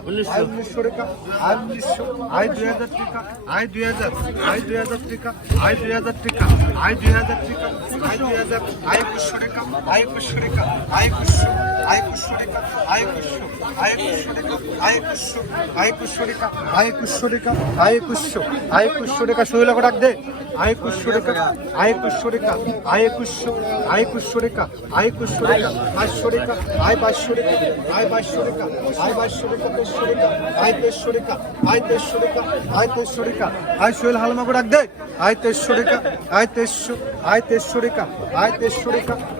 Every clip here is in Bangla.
আয় উনিশশো টাকা আয় উনিশশো আয় দুই হাজার টাকা, আয় দুই হাজার, আয় দুই হাজার টাকা, আয় দুই হাজার টাকা, আয় দুই হাজার টাকা, আয় দুই হাজার, আয় একুশশো টাকা, আয় একুশশো টাকা, আয় একুশশো টাকা আয় একুশশো আয় একুশশো টাকা একুশশো আয় টাকা আয় টাকা আয় একুশশো আয় আয় আয় আয় সোহেল হালমাকে ডাক দে আয় টাকা আয় তেইশশো আয় টাকা আয় টাকা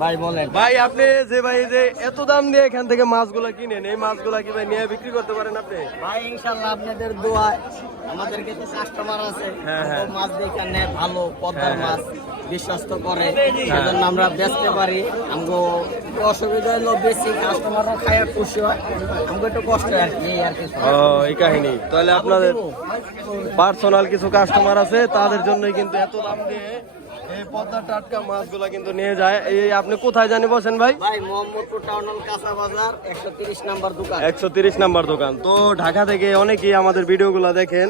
ভাই বলেন ভাই আপনি যে ভাই যে এত দাম দিয়ে এখান থেকে মাছগুলা কিনেন এই মাছগুলা কি ভাই নিয়ে বিক্রি করতে পারেন আপনি? ভাই ইনশাল্লাহ আপনাদের দোয়া আমাদের কিছু কাস্টমার আছে হ্যাঁ, হ্যাঁ। মাছ দেখে নেয় ভালো পদ্মার হ্যাঁ, মাছ বিশ্বস্ত করে। সেজন্য আমরা বেচতে পারি। আমগো অসুবিধা হলো বেশি কাস্টমারও খায় খুশি হয়। আমগো একটু কষ্ট হয় আর কি এই আর কি। ও এই কাহিনী। তাহলে আপনাদের পার্সোনাল কিছু কাস্টমার আছে তাদের জন্যই কিন্তু এত দাম দিয়ে এই পদ্মা টাটকা মাছগুলা কিন্তু নিয়ে যায়। এই আপনি কোথায় জানি বসেন ভাই? ভাই মোহাম্মদপুর টাউন হল কাঁচা বাজার একশো তিরিশ নাম্বার দোকান। একশো তিরিশ নাম্বার দোকান। তো ঢাকা থেকে অনেকেই আমাদের ভিডিওগুলো দেখেন।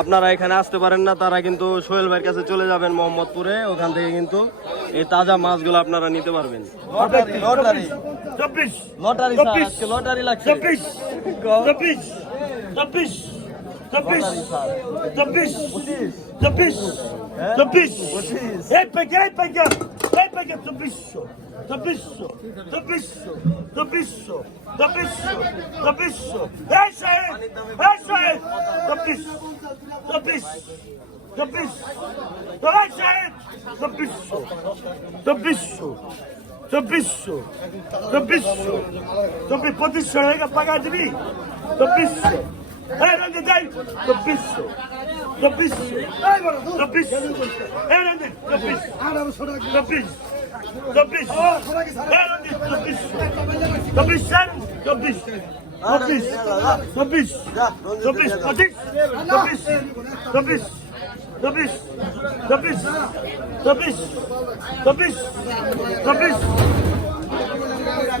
আপনারা এখানে আসতে পারেন না তারা কিন্তু সোহেল ভাইয়ের কাছে চলে যাবেন মোহাম্মদপুরে। ওখান থেকে কিন্তু এই তাজা মাছগুলো আপনারা নিতে পারবেন। Lottery lottery. লটারি লাগছে। চব্বিশ চব্বিশ চব্বিশ চব্বিশ এই পেকে এই পেকে এই পেকে চব্বিশশো চব্বিশশো চব্বিশশো চব্বিশশো চব্বিশশো চব্বিশশো এই সাহেব এই সাহেব চব্বিশ চব্বিশ চব্বিশ এই সাহেব চব্বিশশো চব্বিশশো চব্বিশশো চব্বিশশো চব্বিশ পঁচিশশো টাকা পাকা দিবি চব্বিশশো হ্যাঁ রঞ্জিত যাই চব্বিশশো চব্বিশশো চব্বিশ হ্যাঁ চব্বিশ চব্বিশ চব্বিশ হ্যাঁ চব্বিশ চব্বিশ চব্বিশ চব্বিশ পঁচিশ চব্বিশ চব্বিশ চব্বিশ চব্বিশ চব্বিশ চব্বিশ চব্বিশ